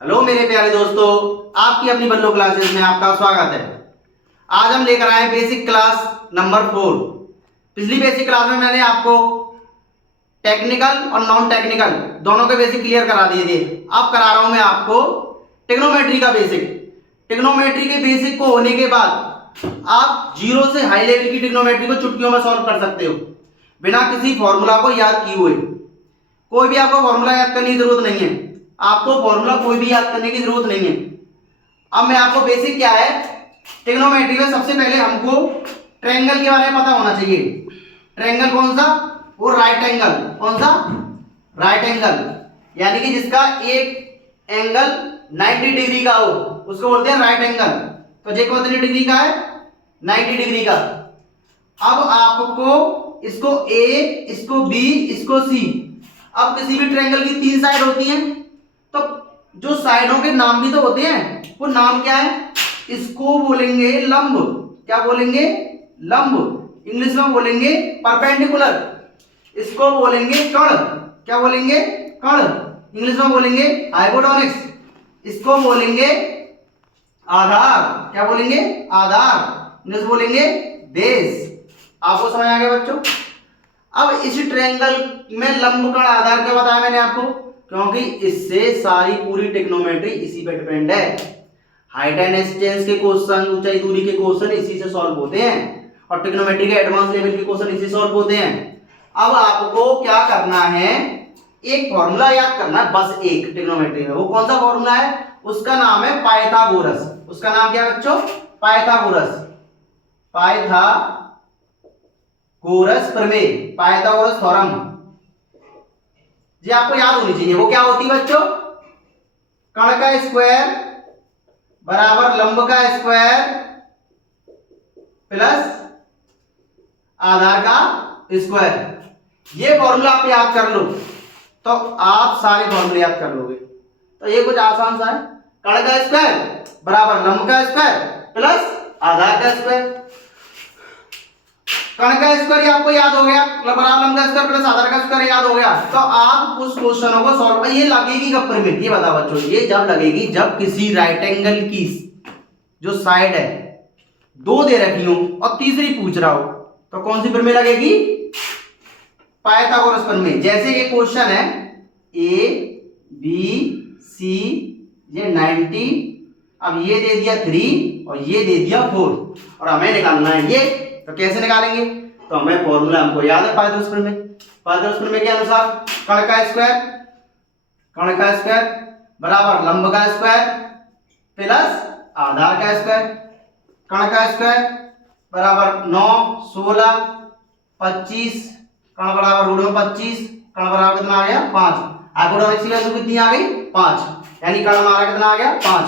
Hello मेरे प्यारे दोस्तों, आपकी अपनी बल्लो क्लासेस में आपका स्वागत है। आज हम लेकर आए बेसिक क्लास नंबर 4। पिछली बेसिक क्लास में मैंने आपको टेक्निकल और नॉन टेक्निकल दोनों के बेसिक क्लियर करा दिए थे। अब करा रहा हूं मैं आपको ट्रिग्नोमेट्री का बेसिक। ट्रिग्नोमेट्री के बेसिक को होने के बाद आप जीरो से हाई लेवल की ट्रिग्नोमेट्री को चुटकियों में सॉल्व कर सकते हो बिना किसी फॉर्मूला को याद किए हुए। कोई भी आपको फॉर्मूला याद करने की जरूरत नहीं है। आपको फॉर्मूला कोई भी याद करने की जरूरत नहीं है। अब मैं आपको बेसिक क्या है ट्रिग्नोमेट्री में, सबसे पहले हमको ट्रायंगल के बारे में पता होना चाहिए। ट्रायंगल कौन सा? वो राइट एंगल। कौन सा? राइट एंगल, यानी कि जिसका एक एंगल 90 डिग्री का हो उसको बोलते हैं राइट एंगल। तो ये कितने डिग्री का है? 90 डिग्री का। अब आपको इसको ए, इसको बी, इसको सी। अब किसी भी ट्रायंगल की 3 साइड होती हैं, तो जो साइडों के नाम भी तो होते हैं। वो नाम क्या है? इसको बोलेंगे लंब। क्या बोलेंगे? लंब। इंग्लिश में बोलेंगे परपेंडिकुलर। इसको बोलेंगे कर्ण। क्या बोलेंगे? कर्ण। इंग्लिश में बोलेंगे हाइपोटेन्यूज। इसको बोलेंगे आधार। क्या बोलेंगे? आधार। इंग्लिश बोलेंगे बेस। आपको समझ आ गया बच्चों? अब इस ट्रायंगल में लंब कर्ण आधार क्या बताया मैंने आपको? क्योंकि इससे सारी पूरी ट्रिग्नोमेट्री इसी पे डिपेंड है। हाइट एंड डिस्टेंस के क्वेश्चन, ऊंचाई दूरी के क्वेश्चन इसी से सॉल्व होते हैं और ट्रिग्नोमेट्री के एडवांस लेवल के क्वेश्चन इसी से सॉल्व होते हैं। अब आपको क्या करना है? एक फॉर्मूला याद करना है, बस एक। ट्रिग्नोमेट्री में वो कौन सा फॉर्मूला है? उसका नाम है पाइथागोरस। उसका नाम क्या है बच्चों? पाइथागोरस। पाइथागोरस प्रमेय, पाइथागोरस थ्योरम। जी आपको याद होनी चाहिए। वो क्या होती है बच्चों? कर्ण का स्क्वायर बराबर लंब का स्क्वायर प्लस आधार का स्क्वायर। ये फॉर्मूला आप याद कर लो तो आप सारे फॉर्मूले याद कर लोगे। तो ये कुछ आसान सा है। कर्ण का स्क्वायर बराबर लंब का स्क्वायर प्लस आधार का स्क्वायर। कर्ण का स्क्वायर आपको याद हो गया, बराबर लंब का स्क्वायर प्लस आधार का स्क्वायर याद हो गया। तो आप उस क्वेश्चनों को सॉल्व, ये लगेगी कब में? ये बताओ बच्चों, ये जब लगेगी जब किसी राइट एंगल की जो साइड है 2 दे रखी हो और तीसरी पूछ रहा हो, तो कौन सी प्रमेय लगेगी? पाइथागोरस प्रमेय। जैसे ये क्वेश्चन है ए बी सी, ये 90, अब ये दे दिया 3 और ये दे दिया 4 और हमें निकालना है ये। तो कैसे निकालेंगे? तो हमें फॉर्मूला हमको याद है पाइथागोरस प्रमेय। पाइथागोरस प्रमेय के अनुसार कर्ण का स्क्वायर बराबर लंब का स्क्वायर प्लस आधार का स्क्वायर। कर्ण का स्क्वायर बराबर 9, 16, 25, कर्ण बराबर रूट में 25, कर्ण बराबर कितना आ गया? 5। हाइपोटेन्यूज की वैल्यू कितनी आ गई? 5, यानी कर्ण हमारा कितना आ गया? 5।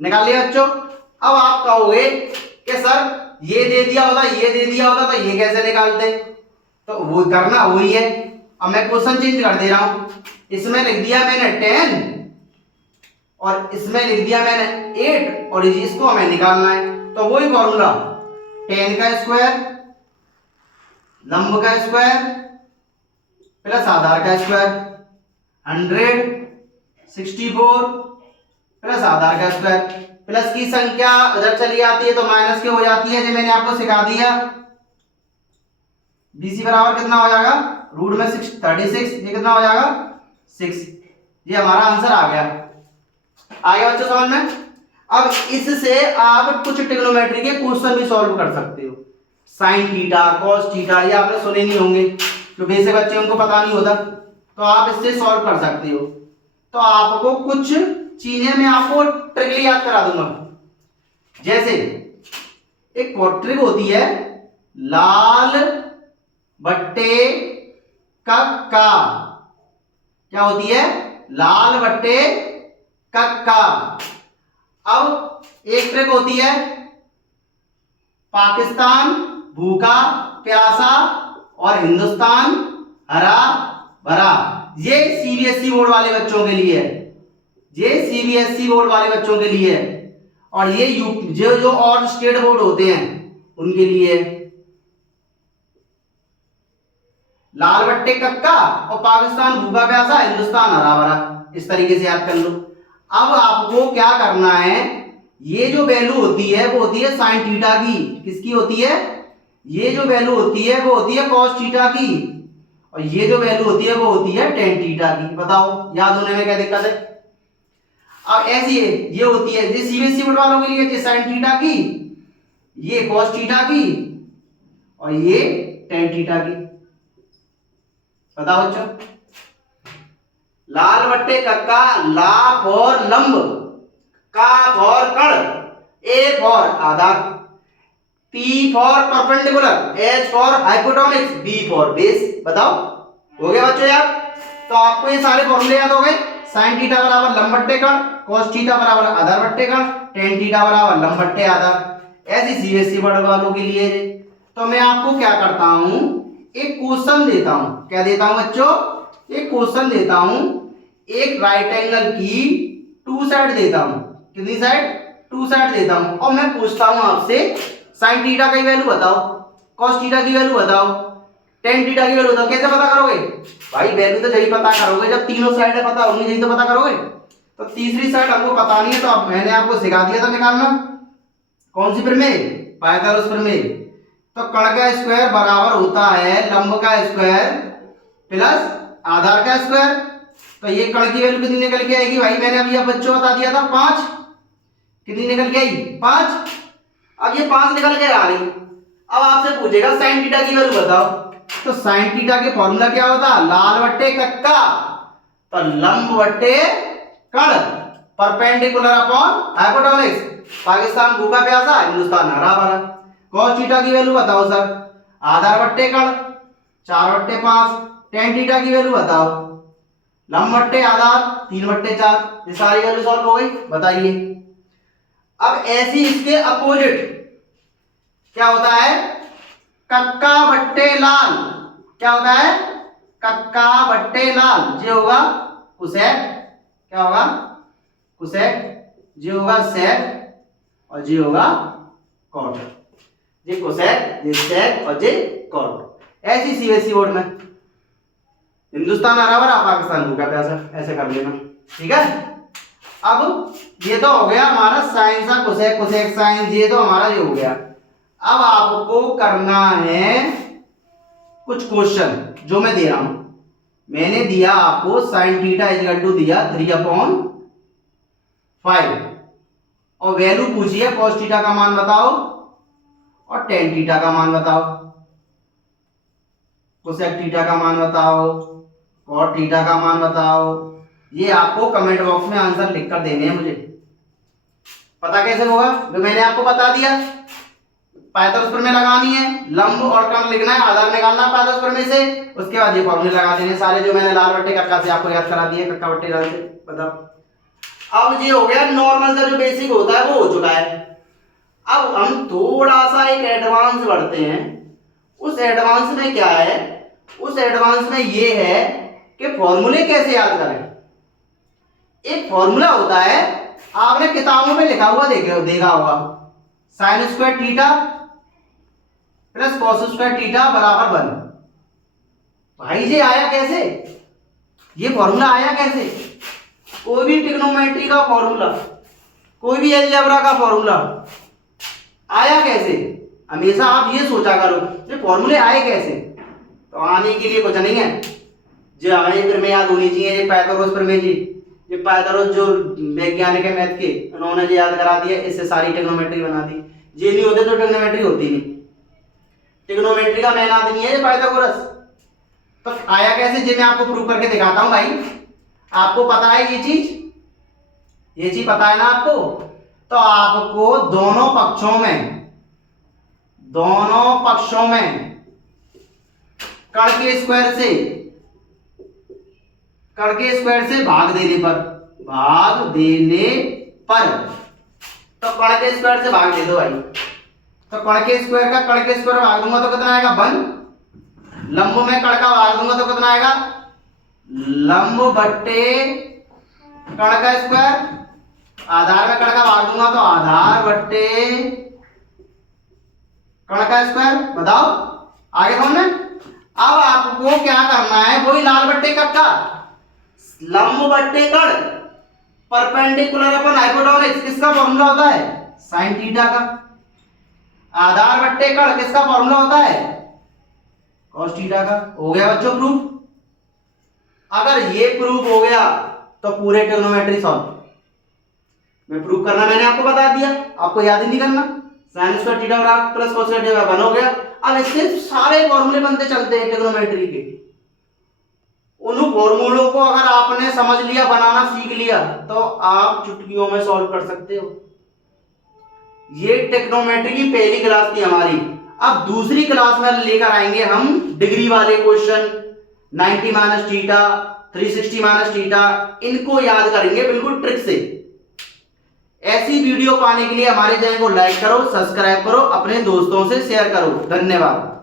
निकाल लिया बच्चों। अब आप कहोगे कि सर ये दे दिया होता, ये दे दिया होता तो ये कैसे निकालते? तो वो करना वही है। अब मैं क्वेश्चन चेंज कर दे रहा हूं। इसमें लिख दिया मैंने 10 और इसमें लिख दिया मैंने 8 और इसको हमें निकालना है। तो वही फॉर्मूला 10 का स्क्वायर लंब का स्क्वायर प्लस आधार का स्क्वायर 164 प्लस आधार का स्क्वायर। प्लस की संख्या उधर चली जाती है तो माइनस की हो जाती है, जो मैंने आपको सिखा दिया। बीसी बराबर कितना हो जाएगा? रूट में 36, ये कितना हो जाएगा? 6। ये हमारा आंसर आ गया। आगे बच्चों समझ में? अब इससे आप कुछ ट्रिग्नोमेट्री के क्वेश्चन भी सॉल्व कर सकते हो। साइन थीटा, कॉस थीटा, ये आपने सुने नहीं होंगे, जो बेसिक बच्चे उनको पता नहीं होता, तो आप इससे सॉल्व कर सकते हो। तो आपको कुछ चीजें मैं आपको ट्रिक याद करा दूंगा। जैसे एक ट्रिक होती है लाल बट्टे कक्का। क्या होती है? लाल बट्टे कक्का। अब एक ट्रिक होती है पाकिस्तान भूखा प्यासा और हिंदुस्तान हरा भरा। ये सीबीएसई बोर्ड वाले बच्चों के लिए है। ये सीबीएसई बोर्ड वाले बच्चों के लिए है और ये जो और स्टेट बोर्ड होते हैं उनके लिए। लाल बट्टे कक्का और पाकिस्तान भूखा प्यासा, हिंदुस्तान हरा भरा। इस तरीके से याद कर लो। अब आपको क्या करना है, ये जो वैल्यू होती है वो होती है साइन थीटा की। किसकी होती है? ये जो वैल्यू होती है वो होती है कॉस थीटा की, और ये जो वैल्यू होती है वो होती है टेन थीटा की। बताओ याद होने में क्या दिक्कत है? अब ऐसी है, ये होती है ये सीबीएसई बोर्ड वालों के लिए ये साइन थीटा की, ये कॉस थीटा की, और ये टेन थीटा की। बताओ बच्चों, लाल बट्टे कक्का, ला फॉर लंब, का फॉर कर्ण, ए फॉर आधार, P for perpendicular, H for hypotenuse, B for base. बताओ हो गया बच्चों यार? तो आपको ये सारे फॉर्मूले याद हो गए। साइन थीटा बराबर लंब बट्टे कर्ण, cos थीटा बराबर आधार बट्टे कर्ण, tan थीटा बराबर लंब बट्टे आधार। ऐसी सीबीएसई बोर्ड वालों के लिए। तो मैं आपको क्या करता हूं, एक क्वेश्चन देता हूं। क्या देता हूं बच्चों? एक क्वेश्चन देता हूं, एक राइट एंगल की टू साइड देता हूं। कितनी साइड? टू साइड देता हूं, और मैं पूछता हूं आपसे साइन थीटा की वैल्यू बताओ, cos थीटा की वैल्यू बताओ, tan थीटा की वैल्यू बताओ। कैसे पता करोगे भाई? वैल्यू तो यही पता करोगे जब तीनों साइड पता होंगी, यही तो पता करोगे। तो तीसरी साइड हमको पता नहीं है, तो अब मैंने आपको सिखा दिया था निकालना। कौन सी प्रमेय? पाइथागोरस प्रमेय। तो कर्ण का स्क्वायर बराबर होता है लंब का स्क्वायर प्लस आधार का स्क्वायर। तो ये कर्ण की वैल्यू कितनी निकल के आएगी भाई? मैंने अभी बच्चों बता दिया था 5। कितनी निकल के आई? 5। अब ये 5 निकल के आ रही। अब आपसे पूछेगा साइन थीटा की वैल्यू बताओ। तो साइन थीटा के फॉर्मूला क्या होता? लाल बट्टे कक्का, तो लंब बट्टे कर्ण, परपेंडिकुलर अपॉन हाइपोटेन्यूज। पाकिस्तान भूखा प्यासा, हिंदुस्तान हरा भरा। cos थीटा की वैल्यू बताओ सर, आधार बट्टे कर्ण 4/5। tan थीटा की वैल्यू बताओ, लंब बट्टे आधार 3/4। ये सारी वैल्यू सॉल्व हो गई। बताइए अब ऐसी इसके अपोजिट क्या होता है? कक्का बट्टे लाल। क्या होता है? कक्का बट्टे लाल। ये होगा कुसेक। क्या होगा? कुसेक। ये होगा सेक, और ये होगा कॉट। ये कुसेक, ये सेक, और ये कॉट। ऐसी सीबीएसई बोर्ड में हिंदुस्तान हरा भरा, पाकिस्तान भूखा प्यासा, ऐसे कर लेना। ठीक है। अब ये तो हो गया हमारा साइन सा कोसेक, कोसेक साइन, ये तो हमारा ये हो गया। अब आपको करना है कुछ क्वेश्चन जो मैं दे रहा हूं। मैंने दिया आपको साइन थीटा इक्वल टू दिया 3/5, और वैल्यू पूछी है cos थीटा का मान बताओ और tan थीटा का मान बताओ, कोसेक थीटा का मान बताओ, cot थीटा का मान बताओ। ये आपको कमेंट बॉक्स में आंसर लिखकर देने हैं मुझे। पता कैसे होगा? जो मैंने आपको बता दिया, पाइथागोरस प्रमेय लगानी है, लंब और कर्ण लिखना है, आधार निकालना है पाइथागोरस प्रमेय से, उसके बाद ये फॉर्मूले लगा देने सारे जो मैंने लाल बट्टे कक्का से आपको याद करा दिए, कक्का बट्टे लाल से। बताओ अब ये हो गया नॉर्मल सा जो बेसिक होता है वो हो चुका है। अब हम थोड़ा सा एक एडवांस बढ़ते हैं। उस एडवांस में क्या है? उस एडवांस में ये है कि फॉर्मूले कैसे याद करें। एक फॉर्मूला होता है, आपने किताबों में लिखा हुआ देखा होगा, sine square theta plus cos square theta बराबर 1। भाई ये आया कैसे? ये फॉर्मूला आया कैसे? कोई भी ट्रिग्नोमेट्री का फॉर्मूला, कोई भी अलजेब्रा का फॉर्मूला आया कैसे? हमेशा आप ये सोचा करो ये फॉर्मूले आए कैसे। तो आने के लिए कुछ नहीं है, जो हमें प्रमेय याद होनी चाहिए। ये पाइथागोरस प्रमेय जी, ये पाइथागोरस जो वैज्ञानिक है मैथ के, उन्होंने जो याद करा दिया, इससे सारी ट्रिग्नोमेट्री बना दी। ये नहीं होते तो ट्रिग्नोमेट्री होती नहीं। ट्रिग्नोमेट्री का मेन आदमी है ये पाइथागोरस। तो आया कैसे? जी मैं आपको प्रूव करके दिखाता हूं भाई। आपको पता है ये चीज पता है ना आपको? तो आपको दोनों पक्षों में कर्ण के स्क्वायर से भाग देने पर तो कर्ण के स्क्वायर से भाग दे दो भाई। तो कर्ण के स्क्वायर भाग दूंगा तो कितना आएगा? 1। लंब में कर्ण का भाग दूंगा तो कितना आएगा? लंब बट्टे कर्ण का स्क्वायर। आधार में कर्ण का भाग दूंगा तो आधार बट्टे कर्ण का स्क्वायर। बताओ आगे कौन है? अब आपको क्या करना है? वही लाल बट्टे कक्का, लंब बट्टे कर्ण, परपेंडिकुलर अपन हाइपोटेन्यूज किसका फॉर्मूला होता है? साइन थीटा का। आधार बट्टे कण किसका फॉर्मूला होता है? कॉस थीटा का। हो गया बच्चों प्रूफ। अगर ये प्रूफ हो गया तो पूरे ट्रिग्नोमेट्री सॉल्व। मैं प्रूफ करना मैंने आपको बता दिया, आपको याद ही नहीं करना। साइन स्क्वायर थीटा और आर्क प्लस कॉस थीटा बन हो गया। अब इससे सारे फॉर्मूले बनते चलते हैं ट्रिग्नोमेट्री के। उन फॉर्मूलों को अगर आपने समझ लिया, बनाना सीख लिया, तो आप चुटकियों में सॉल्व कर सकते हो। ये ट्रिग्नोमेट्री की पहली क्लास थी हमारी। अब दूसरी क्लास में लेकर आएंगे हम डिग्री वाले question, 90 minus theta, 360 minus theta, इनको याद करेंगे बिल्कुल ट्रिक से। ऐसी वीडियो पाने के लिए हमारे चैनल को लाइक करो, सब्सक्राइब करो, अपने दोस्तों से शेयर करो। धन्यवाद।